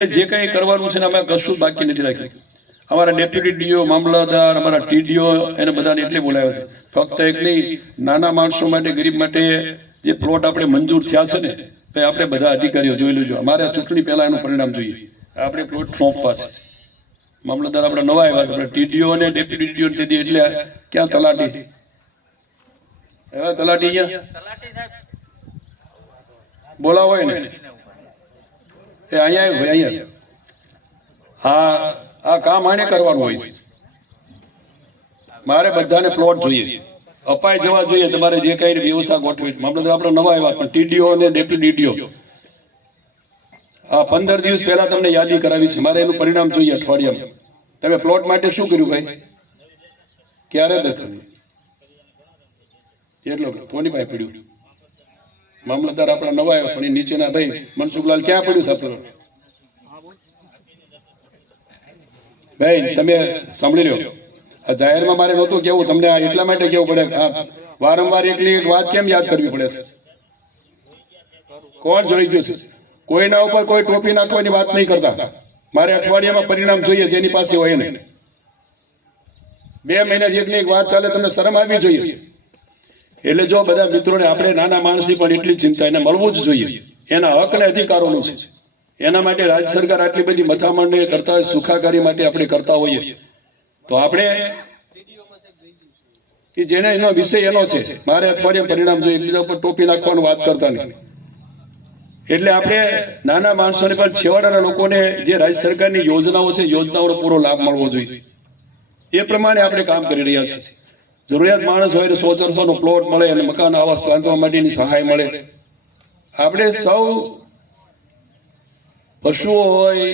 જે કંઈ કરવાનું છે ને અમે કશું બાકી નથી રાખ્યું. અમારા ડેપ્યુટી ડીઓ, મામલતદાર, અમારા ટીડીઓ એને બધાને એટલે બોલાવ્યા છે. ફક્ત એક નહીં, નાના માણસો માટે, ગરીબ માટે જે પ્લોટ આપણે મંજૂર થયા છે ને, ભાઈ આપણે બધા અધિકારીઓ જોઈ લેજો. અમારે ચૂંટણી પહેલા એનું પરિણામ જોઈએ. આપણે પ્લોટ સોંપવા છે. મામલતદાર આપણે નવા આવ્યા છે, આપણે ટીડીઓ અને ડેપ્યુટી ડીઓ તેથી એટલે ક્યાં તલાટી એવા તલાટી અહીંયા બોલાવો ને એ અહીંયા આ કામ આને કરવાનું હોય છે. મારે બધાને પ્લોટ જોઈએ, અપાઈ જવા જોઈએ. તમારે જે કઈ વ્યવસ્થા ગોઠવી. મામલતદાર આપણે નવા આવ્યા, પણ ટીડીઓ અને ડેપ્યુટી ડીડીઓ આ 15 દિવસ પહેલા તમને યાદી કરાવી છે. મારે એનું પરિણામ જોઈએ અઠવાડિયામાં. તમે પ્લોટ માટે શું કર્યું ભાઈ? ક્યારે દખલ એટલો કોની પાસે પડ્યું? મામલતદાર આપણા નવા આવ્યા, પણ એ નીચેના ભાઈ મનસુખલાલ ક્યાં પડ્યું છે આપણું? ભાઈ તમે સાંભળી લો, આ જાહેરમાં મારે નહોતું કેવું, તમને આ એટલા માટે કેવું પડે. વારંવાર એકલી એક વાત કેમ યાદ કરવી પડે છે? કોણ જોઈ ગયું છે? કોઈના ઉપર કોઈ ટોપી નાખવાની વાત નહીં કરતા. મારે અઠવાડિયામાં પરિણામ જોઈએ, જેની પાસે હોય ને. 2 મહિના જેટલી એક વાત ચાલે, તમને શરમ આવવી જોઈએ. એટલે જો બધા મિત્રોને, આપણે નાના માણસની પણ એટલી ચિંતા, એને મળવું જ જોઈએ. એના હક અને અધિકારોનું છે. એના માટે રાજ્ય સરકાર આટલી બધી મથામણ કરતા હોય, સુખાકારી માટે આપણે કરતા હોઈએ, તો આપણે કે જેને એનો વિષય એનો છે, મારે અઠવાડિયે પરિણામ જોઈએ, બીજા ઉપર ટોપી નાખવાનું વાત કરતા નહીં. એટલે આપણે નાના માણસોને પણ, છેવાડાના લોકોને જે રાજ્ય સરકારની યોજનાઓ છે, યોજનાઓનો પૂરો લાભ મળવો જોઈએ. એ પ્રમાણે આપણે કામ કરી રહ્યા છીએ. જરૂરિયાત માણસ હોય તો 100-400 નો પ્લોટ મળે અને મકાન આવાસ બાંધવા માટેની સહાય મળે. આપણે સૌ પશુઓ હોય,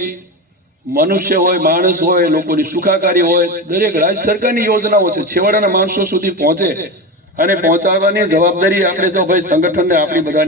મનુષ્ય હોય, માણસ હોય, લોકોની સુખાકારી હોય, દરેક રાજ્ય સરકારની યોજનાઓ છે, છેવાડાના માણસો સુધી પહોંચે અને પહોંચાડવાની જવાબદારી આપણે સૌ ભાઈ સંગઠનને આપણી બધા